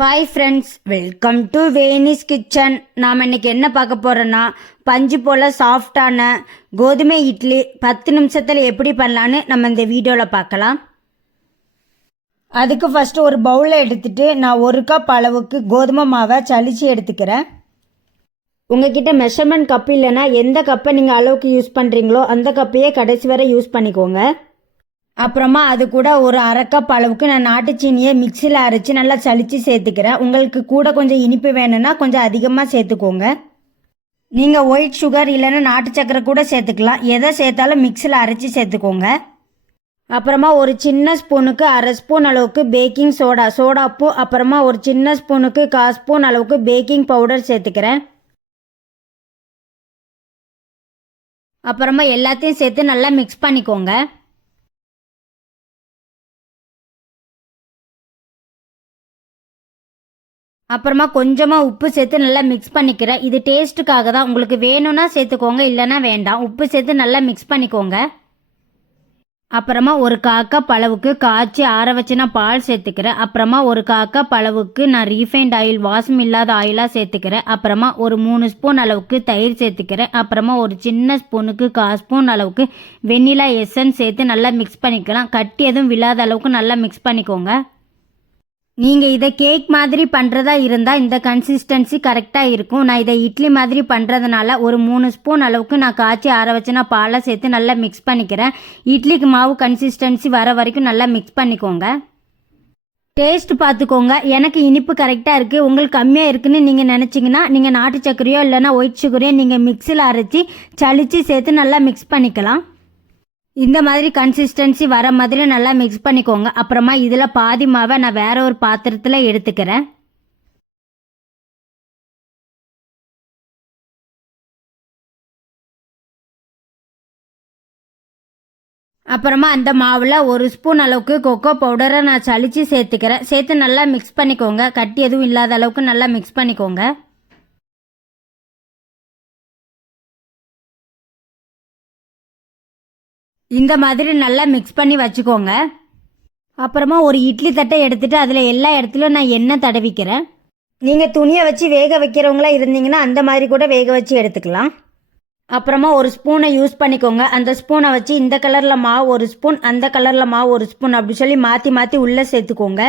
Hi friends, welcome to Venice kitchen. நாம் இன்றைக்கி என்ன பார்க்க போகிறோன்னா, பஞ்சு போல் சாஃப்டான கோதுமை இட்லி 10 நிமிஷத்தில் எப்படி பண்ணலான்னு நம்ம இந்த வீடியோவில் பார்க்கலாம். அதுக்கு ஃபஸ்ட்டு ஒரு பவுலில் எடுத்துகிட்டு நான் 1 கப் அளவுக்கு கோதுமை மாவை சலிச்சு எடுத்துக்கிறேன். உங்ககிட்ட மெஷர்மெண்ட் கப் இல்லைன்னா எந்த கப்பை நீங்கள் அளவுக்கு யூஸ் பண்ணுறீங்களோ அந்த கப்பையே கடைசி வரை யூஸ் பண்ணிக்கோங்க. அப்புறமா அது கூட ஒரு 1/2 கப் அளவுக்கு நான் நாட்டு சீனியை மிக்சியில் அரைச்சி நல்லா சலித்து சேர்த்துக்கிறேன். உங்களுக்கு கூட கொஞ்சம் இனிப்பு வேணும்னா கொஞ்சம் அதிகமாக சேர்த்துக்கோங்க. நீங்கள் ஒயிட் சுகர் இல்லைன்னா நாட்டு சக்கரை கூட சேர்த்துக்கலாம். எதை சேர்த்தாலும் மிக்சியில் அரைச்சி சேர்த்துக்கோங்க. அப்புறமா ஒரு சின்ன ஸ்பூனுக்கு 1/2 ஸ்பூன் அளவுக்கு பேக்கிங் சோடாப்பு, அப்புறமா ஒரு சின்ன ஸ்பூனுக்கு 1/4 ஸ்பூன் அளவுக்கு பேக்கிங் பவுடர் சேர்த்துக்கிறேன். அப்புறமா எல்லாத்தையும் சேர்த்து நல்லா மிக்ஸ் பண்ணிக்கோங்க. அப்புறமா கொஞ்சமாக உப்பு சேர்த்து நல்லா மிக்ஸ் பண்ணிக்கிறேன். இது டேஸ்ட்டுக்காக தான், உங்களுக்கு வேணும்னா சேர்த்துக்கோங்க, இல்லைன்னா வேண்டாம். உப்பு சேர்த்து நல்லா மிக்ஸ் பண்ணிக்கோங்க. அப்புறமா ஒரு 1/4 கப் அளவுக்கு காய்ச்சி ஆற வச்சுனா பால் சேர்த்துக்கிறேன். அப்புறமா ஒரு 1/4 கப் அளவுக்கு நான் ரீஃபைண்ட் ஆயில், வாசம் இல்லாத ஆயிலாக சேர்த்துக்கிறேன். அப்புறமா ஒரு 3 ஸ்பூன் அளவுக்கு தயிர் சேர்த்துக்கிறேன். அப்புறமா ஒரு சின்ன ஸ்பூனுக்கு 1/4 ஸ்பூன் அளவுக்கு வெண்ணிலா எசன்ஸ் சேர்த்து நல்லா மிக்ஸ் பண்ணிக்கலாம். கட்டி எதுவும் விழாத அளவுக்கு நல்லா மிக்ஸ் பண்ணிக்கோங்க. நீங்கள் இதை கேக் மாதிரி பண்ணுறதா இருந்தால் இந்த கன்சிஸ்டன்சி கரெக்டாக இருக்கும். நான் இதை இட்லி மாதிரி பண்ணுறதுனால ஒரு 3 ஸ்பூன் அளவுக்கு நான் காய்ச்சி ஆற வச்சுனா பாலை சேர்த்து நல்லா மிக்ஸ் பண்ணிக்கிறேன். இட்லிக்கு மாவு கன்சிஸ்டன்சி வர வரைக்கும் நல்லா மிக்ஸ் பண்ணிக்கோங்க. டேஸ்ட் பார்த்துக்கோங்க. எனக்கு இனிப்பு கரெக்டாக இருக்குது, உங்களுக்கு கம்மியாக இருக்குதுன்னு நீங்கள் நினச்சிங்கன்னா நீங்கள் நாட்டு சர்க்கரையோ இல்லைன்னா ஒயிட் சுகரையோ நீங்கள் மிக்சியில் அரைச்சி சலித்து சேர்த்து நல்லா மிக்ஸ் பண்ணிக்கலாம். இந்த மாதிரி கன்சிஸ்டன்சி வர மாதிரி நல்லா மிக்ஸ் பண்ணிக்கோங்க. அப்புறமா இதில் பாதி மாவை நான் வேற ஒரு பாத்திரத்தில் எடுத்துக்கிறேன். அப்புறமா அந்த மாவில் 1 ஸ்பூன் அளவுக்கு கொக்கோ பவுடரை நான் சலிச்சு சேர்த்துக்கிறேன். சேர்த்து நல்லா மிக்ஸ் பண்ணிக்கோங்க. கட்டி எதுவும் இல்லாத அளவுக்கு நல்லா மிக்ஸ் பண்ணிக்கோங்க. இந்த மாதிரி நல்லா மிக்ஸ் பண்ணி வச்சுக்கோங்க. அப்புறமா ஒரு இட்லி தட்டை எடுத்துகிட்டு அதில் எல்லா இடத்துலையும் நான் எண்ணெய் தடவிக்கிறேன். நீங்கள் துணியை வச்சு வேக வைக்கிறவங்களா இருந்தீங்கன்னா அந்த மாதிரி கூட வேக வச்சு எடுத்துக்கலாம். அப்புறமா ஒரு ஸ்பூனை யூஸ் பண்ணிக்கோங்க. அந்த ஸ்பூனை வச்சு இந்த கலரில் மாவு 1 ஸ்பூன், அந்த கலரில் மாவு 1 ஸ்பூன் அப்படி சொல்லி மாற்றி மாற்றி உள்ளே சேர்த்துக்கோங்க.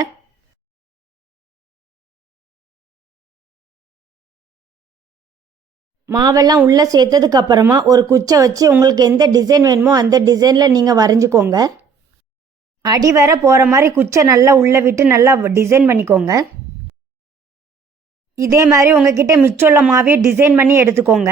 மாவெல்லாம் உள்ளே சேர்த்ததுக்கு அப்புறமா ஒரு குச்சை வச்சு உங்களுக்கு எந்த டிசைன் வேணுமோ அந்த டிசைனில் நீங்கள் வரைஞ்சிக்கோங்க. அடி வர போகிற மாதிரி குச்சை நல்லா உள்ளே விட்டு நல்லா டிசைன் பண்ணிக்கோங்க. இதே மாதிரி உங்ககிட்ட மிச்சமுள்ள மாவையே டிசைன் பண்ணி எடுத்துக்கோங்க.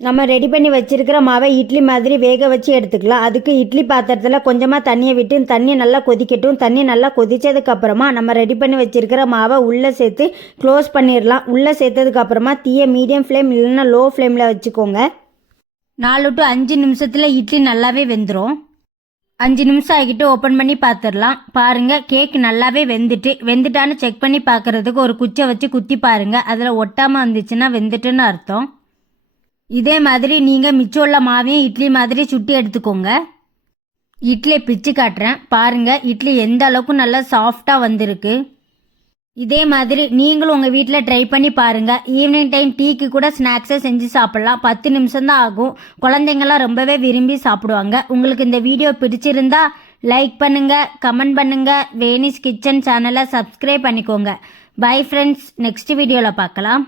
நம்ம ரெடி பண்ணி வச்சுருக்கிற மாவை இட்லி மாதிரி வேக வச்சு எடுத்துக்கலாம். அதுக்கு இட்லி பாத்திரத்தில் கொஞ்சமாக தண்ணியை விட்டு தண்ணி நல்லா கொதிக்கட்டும். தண்ணி நல்லா கொதித்ததுக்கப்புறமா நம்ம ரெடி பண்ணி வச்சுருக்கிற மாவை உள்ளே சேர்த்து க்ளோஸ் பண்ணிடலாம். உள்ளே சேர்த்ததுக்கப்புறமா தீயை மீடியம் ஃப்ளேம் இல்லைன்னா லோ ஃப்ளேமில் வச்சுக்கோங்க. 4 to 5 நிமிஷத்தில் இட்லி நல்லாவே வெந்துடும். 5 நிமிஷம் ஆகிட்டு ஓப்பன் பண்ணி பார்த்துடலாம். பாருங்கள், கேக் நல்லாவே வெந்துட்டான்னு செக் பண்ணி பார்க்குறதுக்கு ஒரு குச்சை வச்சு குத்தி பாருங்கள். அதில் ஒட்டாமல் வந்துச்சுன்னா வெந்துட்டுன்னு அர்த்தம். இதே மாதிரி நீங்கள் மிச்சம் உள்ள மாவையும் இட்லி மாதிரி சுட்டி எடுத்துக்கோங்க. இட்லியை பிச்சு காட்டுறேன் பாருங்கள். இட்லி எந்த அளவுக்கு நல்லா சாஃப்டாக வந்திருக்கு. இதே மாதிரி நீங்களும் உங்கள் வீட்டில் ட்ரை பண்ணி பாருங்கள். ஈவினிங் டைம் டீக்கு கூட ஸ்நாக்ஸை செஞ்சு சாப்பிட்லாம். 10 நிமிஷம்தான் ஆகும். குழந்தைங்களாம் ரொம்பவே விரும்பி சாப்பிடுவாங்க. உங்களுக்கு இந்த வீடியோ பிடிச்சிருந்தா லைக் பண்ணுங்கள், கமெண்ட் பண்ணுங்கள். வேனிஸ் கிச்சன் சேனலை சப்ஸ்கிரைப் பண்ணிக்கோங்க. பை ஃப்ரெண்ட்ஸ், நெக்ஸ்ட் வீடியோவில் பார்க்கலாம்.